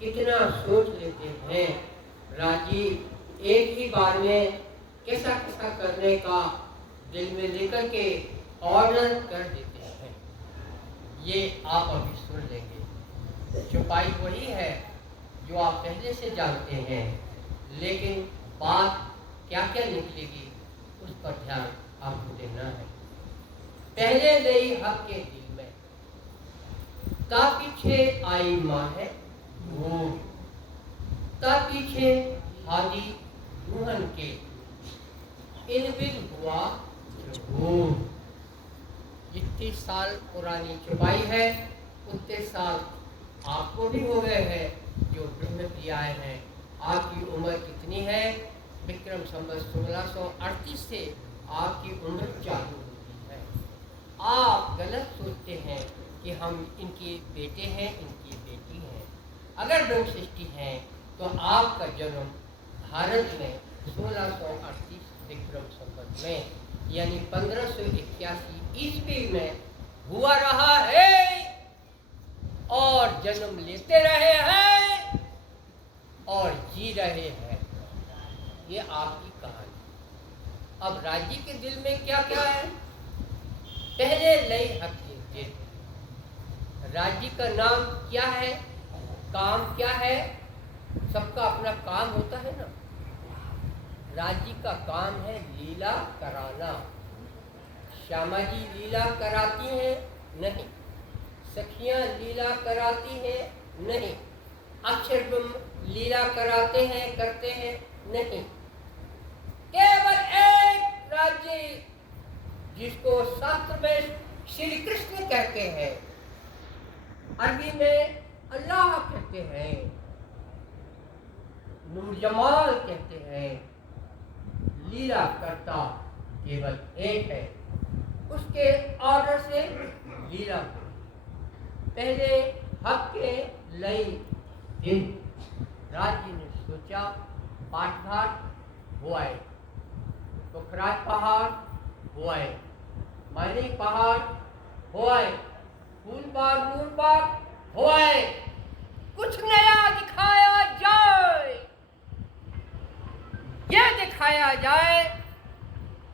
कितना सोच लेते हैं। राजी एक ही बार में कैसा कैसा करने का दिल में लेकर के ऑर्डर कर देते हैं। ये आप अभी सुन लेंगे। छुपाई वही है जो आप पहले से जानते हैं, लेकिन बात क्या क्या निकलेगी उस पर ध्यान आपको देना है। पहले लई हक के दिल में, ता पीछे आई माँ है वो, ता पीछे हादी रूहन के, इन बिन हुआ वो। जितनी साल पुरानी छुपाई है उतने साल आपको भी हो गए हैं जो ब्रह्म क्रियाएं हैं। आपकी उम्र कितनी है? विक्रम संवत 1638 से आपकी उम्र चालू होती है। आप गलत सोचते हैं कि हम इनके बेटे हैं, इनकी बेटी हैं। अगर ब्रह्म सृष्टि है तो आपका जन्म भारत में 1638 विक्रम संवत में यानी 1581 ईस्वी में हुआ रहा है और जन्म लेते रहे हैं और जी रहे हैं। ये आपकी कहानी। अब राज्य के दिल में क्या क्या है? पहले लई हक के दिल। राज्य का नाम क्या है? काम क्या है? सबका अपना काम होता है ना। राज्य का काम है लीला कराना। श्यामा जी लीला कराती हैं? नहीं। सखियां लीला कराती हैं? नहीं। अक्षर ब्रह्म लीला कराते हैं, करते हैं? नहीं। केवल एक राज्य जिसको शास्त्र में श्री कृष्ण कहते हैं, अरबी में अल्लाह कहते हैं, नूर जमाल कहते हैं, लीला करता केवल एक है। उसके ऑर्डर से लीला हो। पहले हक के लई दिन राज्य ने सोचा पाठ घाट हो आए, पोखराज पहाड़ हो आए, मानी पहाड़ हो आए, फूल बाग नूर बाग हो आए। कुछ नया दिखाया जाए, यह दिखाया जाए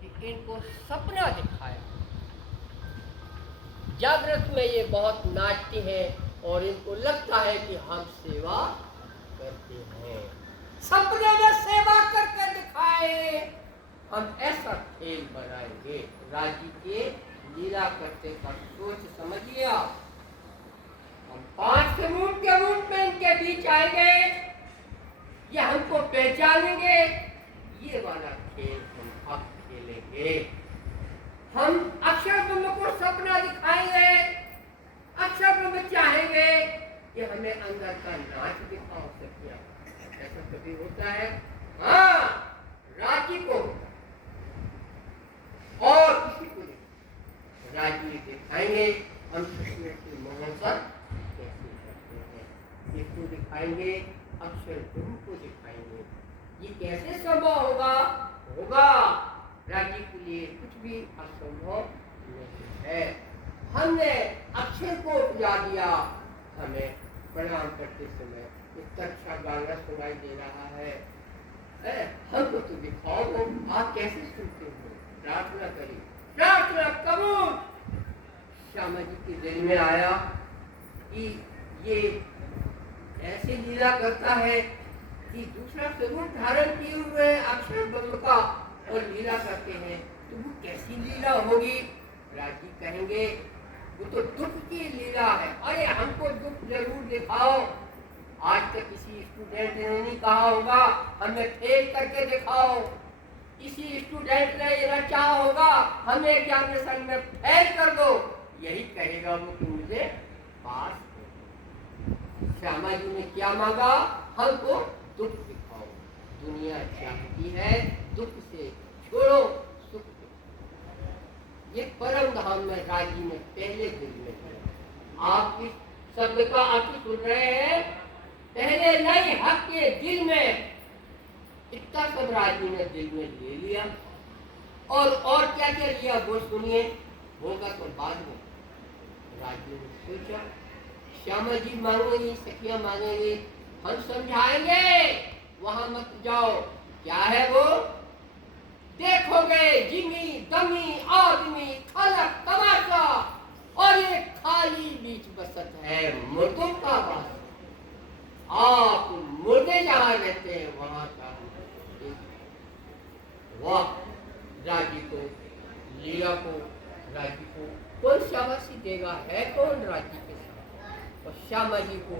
कि इनको सपना दिखाया। जागृत में ये बहुत नाचते हैं और इनको लगता है कि हम सेवा करते हैं। सपने में सेवा करके दिखाए, हम ऐसा खेल बनाएंगे। राज्य के लीला करते का सोच समझिए आप। हम 5 समूह के रूप में इनके बीच आएंगे, ये हमको पहचानेंगे। ये वाला खेल हम अब खेलेंगे। हम अक्षर ब्रह्म को सपना दिखाएंगे। अक्षर ब्रह्म चाहेंगे कि हमें अंदर का नाच दिखाओ। सत्या ऐसा कभी होता है? हाँ, राज्य को और किसी को नहीं, राज्य दिखाएंगे हम कृष्ण की मोहब्बत कैसे करते हैं। इसको दिखाएंगे, अक्षर ब्रह्म को दिखाएंगे। ये कैसे संभव होगा? होगा। राज्य के लिए कुछ भी असंभव नहीं है। हमने अक्षर को उपजा दिया। हमें प्रणाम करते समय इतना अच्छा गाना सुनाई दे रहा है। हमको तो दिखाओ, आप कैसे सुनते हो? प्रार्थना करी, प्रार्थना कबूल। श्यामा जी के दिल में आया कि ये ऐसे लीला करता है कि दूसरा स्वरूप धारण किए हुए अक्षर ब्रह्म का और लीला करते हैं, तो वो कैसी लीला होगी? राजी कहेंगे वो तो दुख की लीला है। अरे हमको दुख जरूर दिखाओ। आज तक किसी स्टूडेंट ने नहीं कहा होगा हमें फेल करके दिखाओ। किसी स्टूडेंट ने ये रचा होगा हमें एग्जामिनेशन में फेल कर दो। यही कहेगा वो कि मुझे पास करो। श्यामा जी ने क्या मांगा? हमको दुख दिखाओ। दुनिया चाहती है दुख से छोड़ो, सुख दो। ये परम धाम में राज्य में पहले दिन में है। आप इस शब्द का अर्थ सुन रहे हैं? पहले नहीं, हक के दिल में। इतना सब राज्य ने दिल में ले लिया। और क्या क्या लिया वो सुनिए, होगा तो बाद में। राज्य ने सोचा श्यामा जी मांगेंगी, सखियां मांगेंगी, हम समझाएंगे, वहां मत जाओ। क्या है वो? देखोगे जिमी दमी आदमी खलक तमाशा, और ये खाली बीच बसत है मुर्दों का वास। आप मुर्दे जहां रहते हैं वहां का वाह राजी को, लीला को, राजी को कौन शाबाशी देगा? है कौन राजी के साथ? और श्यामा जी को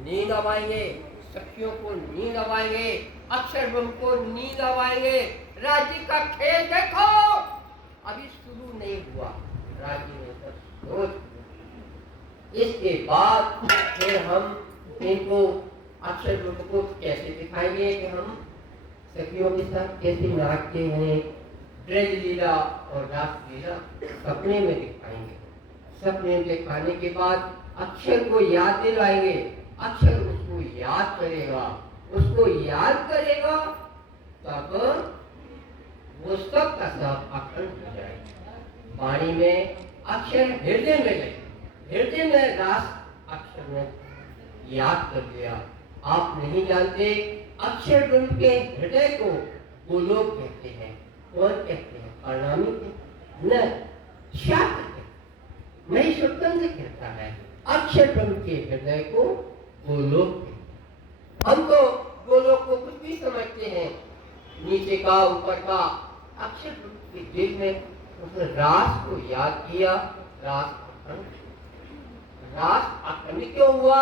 नींद आवाएंगे, सखियों को नींद आवाएंगे, अक्षरब्रह्म को नींद आवाएंगे। राजी का खेल देखो, अभी शुरू नहीं हुआ, राजी ने सब सोच। इसके बाद फिर हम इनको अक्षरब्रह्म को कैसे दिखाएंगे कि हम सखियों के साथ कैसे नाचते हैं। ब्रज लीला और रास लीला सपने में दिखाएंगे। सपने में दिखाने के बाद अक्षर को याद दिलाएंगे। अक्षर उसको याद करेगा, उसको याद करेगा, तब वो सब का सब अखंड हो जाएगा। वाणी में अक्षर हृदय में गए, हृदय में रास अक्षर में याद कर लिया। आप नहीं जानते, अक्षर ब्रह्म के हृदय को गोलोक कहते हैं। कौन कहते हैं? परिणामी न शास्त्र नहीं, स्वतंत्र कहता है अक्षर ब्रह्म के हृदय को गोलोक। हम तो गोलोक को कुछ भी समझते हैं, नीचे का ऊपर का। अक्षर ब्रह्म के दिल में उसने रास को याद किया। रास अखंड क्यों हुआ?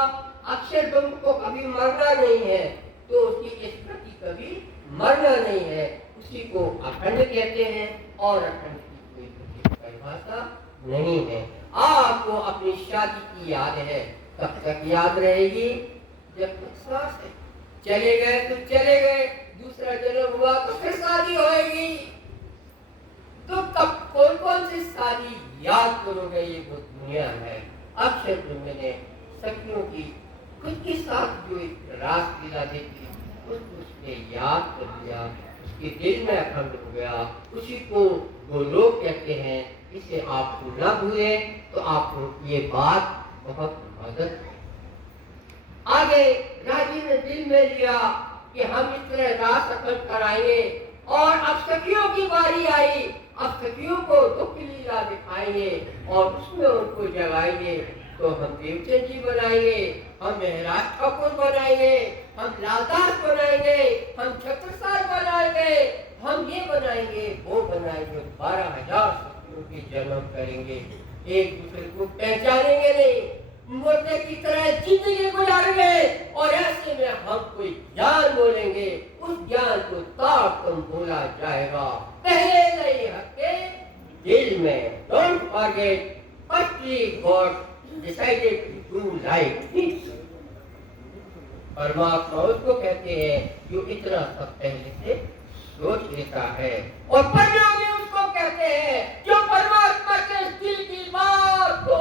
अक्षर ब्रह्म को कभी मरना नहीं है, तो उसकी स्मृति कभी मरना नहीं है, उसी को अखंड कहते हैं। और अखंड की कोई परिभाषा नहीं है। आपको अपनी शादी की याद है, कब तक याद रहेगी? जब तक सांस है। चले गए तो चले गए, दूसरा जन्म हुआ तो फिर शादी होएगी। तो कब कौन कौन सी शादी याद करोगे? ये वो दुनिया है। अक्षर ब्रह्म ने सखियों की खुद के साथ जो एक रास लीला देखी, उसने याद कर दिया, उसके दिल में अखंड हो गया। उसी को गोलोक कहते हैं। इसे आप ना भूले तो आपको ये बात बहुत मदद। आगे राजी ने दिल में लिया कि हम इस तरह रास अखंड कराएंगे, और अब सखियों की बारी आई। अब सखियों को दुख लीला दिखाएंगे और उसमें उनको जगाएंगे। तो हम देवचंद जी बनाएंगे, हम महराज ठाकुर बनाएंगे, हम लालदास बनाएंगे, हम छत्रसाल बनाएंगे, हम ये बनाएंगे, वो बनाएंगे। 12,000 सखियों की जन्म करेंगे, एक दूसरे को पहचानेंगे नहीं, मुर्दे की तरह जिंदगी गुजारेंगे। और ऐसे में हम कोई ज्ञान बोलेंगे, उस ज्ञान को ताकम बोला जाएगा। पहले नहीं हके दिल में, don't forget firstly God decided to do like this। परमात्मा उसको कहते हैं जो इतना सब पहले से सोच लेता है। और परिणामी उसको कहते हैं जो परमात्मा के दिल की बात को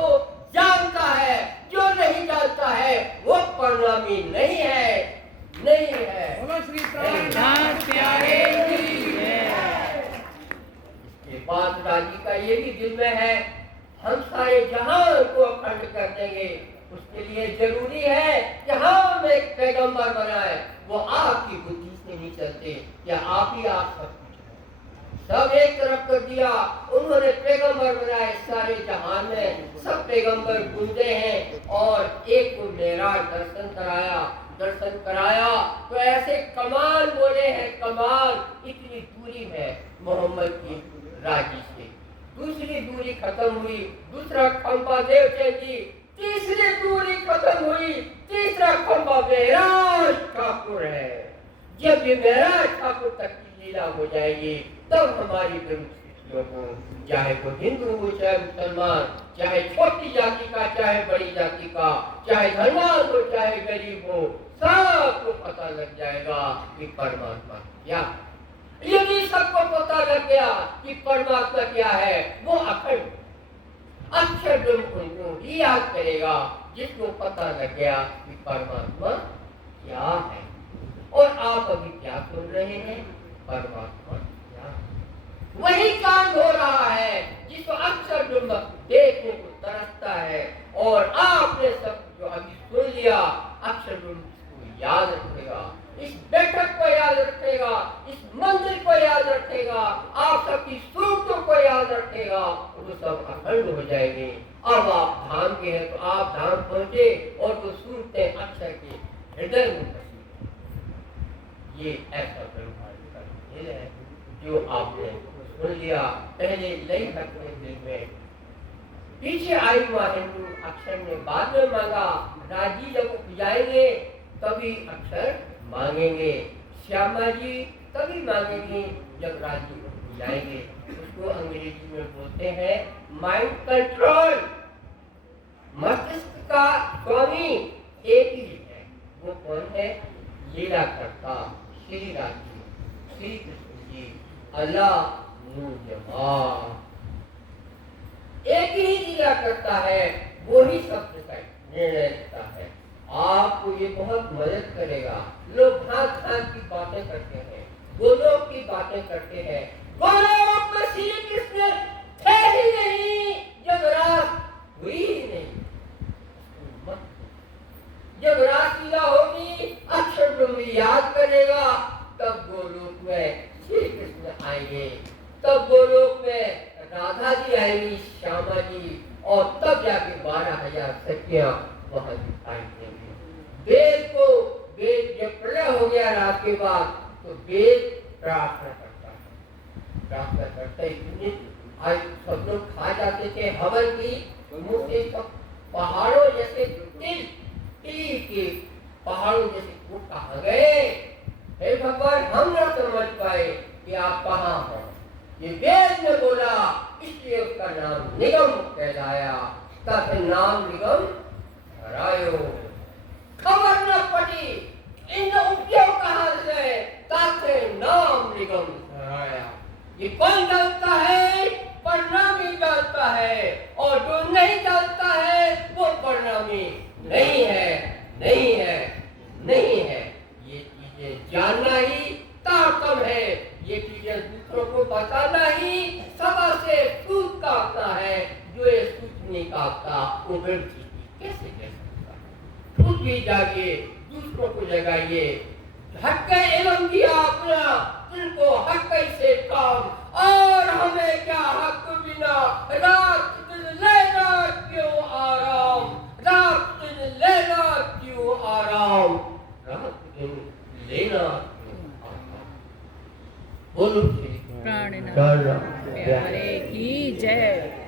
जानता है। जो नहीं जानता है वो परिणामी नहीं है, नहीं है। बोलो श्री प्रभुनाथ प्यारे जी। इसके बाद राजी का ये भी दिल में है, हम सारे जहां को अखंड कर देंगे। उसके लिए जरूरी है कि हम एक पैगंबर बनाए। वो आपकी बुद्धि से नहीं चलते, या आप ही आप सब कुछ सब एक तरफ कर दिया। उन्होंने पैगंबर बनाए सारे जहान में, सब पैगंबर गूंजे हैं। और एक को मेराज दर्शन कराया तो ऐसे कमाल बोले हैं, कमाल। इतनी दूरी है मोहम्मद की राजी से, दूसरी दूरी खत्म हुई, दूसरा खंबा देवचंद जी, तीसरी दूरी खत्म हुई, तीसरा खंबा महराज ठाकुर है। जब ये महराज ठाकुर तक की लीला हो जाएगी, तब हमारी ब्रह्मशिष्यों को, चाहे वो हिंदू हो चाहे मुसलमान, चाहे छोटी जाति का चाहे बड़ी जाति का, चाहे धनवान हो चाहे गरीब हो, सबको पता लग जाएगा कि परमात्मा क्या। यदि सबको पता लग गया कि परमात्मा क्या है, वो अखंड अक्षर ब्रह्म उनको ही याद करेगा। जिसको पता लग गया कि परमात्मा क्या है। और आप अभी क्या सुन रहे हैं? परमात्मा क्या है, वही काम हो रहा है जिसको अक्षर ब्रह्म देखने को तरसता है। और आपने सब जो अभी सुन लिया, अक्षर ब्रह्म को याद रखेगा, इस बैठक को याद रखेगा, इस मंदिर को याद रखेगा, आप सबकी सूरतों को याद रखेगा, वो सब अखंड हो जाएंगे। अब आप धाम के हैं तो आप धाम पहुंचे और तो सूरतें अक्षर के हृदय में बसी। ये ऐसा ब्रह्मांड का खेल है जो आपने सुन लिया। पहले लई अपने दिल में, पीछे आई माँ हिंदू अक्षर ने बाद में मांगा, राजी जब उपजाएंगे तभी अक्षर मांगेंगे, श्यामा जी तभी मांगेंगे जब राजी उपजाएंगे। उसको अंग्रेजी में बोलते हैं माइंड कंट्रोल। मस्तिष्क का स्वामी एक ही है, वो कौन है? लीला करता श्री राजी, श्री कृष्ण जी, अल्लाह नूर। एक ही लीला करता है, वो ही सब निर्णय लेता है। आपको ये बहुत मदद करेगा। लोग भांत भांत की बातें करते हैं, गोलोक की बातें करते हैं। गोलोक में श्री कृष्ण थे ही नहीं, जब रात हुई ही नहीं। जब रात लीला होगी, अक्षर ब्रह्म याद करेगा, तब गोलोक में श्री कृष्ण आएंगे, तब गोलोक में राधा जी आएंगी, श्यामा जी, और तब जाके 12,000 सखियां वहां दिखाई देंगी। वेद जब प्रलय हो गया रात के बाद, तो वेद प्रार्थना करता है, प्रार्थना करते ही आज सब लोग खा जाते थे हवन की, मुंह से सब पहाड़ों जैसे तिल के पहाड़ों जैसे वो कहाँ गए? हे भगवान, हम न समझ पाए कि आप कहाँ हैं। ये वेद ने बोला, इसलिए उसका नाम निगम कहलाया। तब नाम निगम धरायो। खबर न पड़ी इन उपयोग कहाँ से, ताके नाम निगम धराया। ये कौन जानता है? परिणामी जानता है, और जो नहीं जानता है वो परिणामी नहीं है, नहीं है, नहीं है। ये चीजें जानना ही ताकत है, ये चीजें दूसरों को बताना ही सदा से सूत काटता है। जो ये सूत नहीं काटता वो फिर कैसे कह सकता? खुद भी जागे, दूसरों को जगाइए। हक एवं दिया अपना, तुमको हक से काम, और हमें क्या हक बिना रात दिन लेना क्यों आराम, रात दिन लेना क्यों आराम, रात दिन लेना क्यों आराम। बोलो प्राणनाथ प्यारे की जय।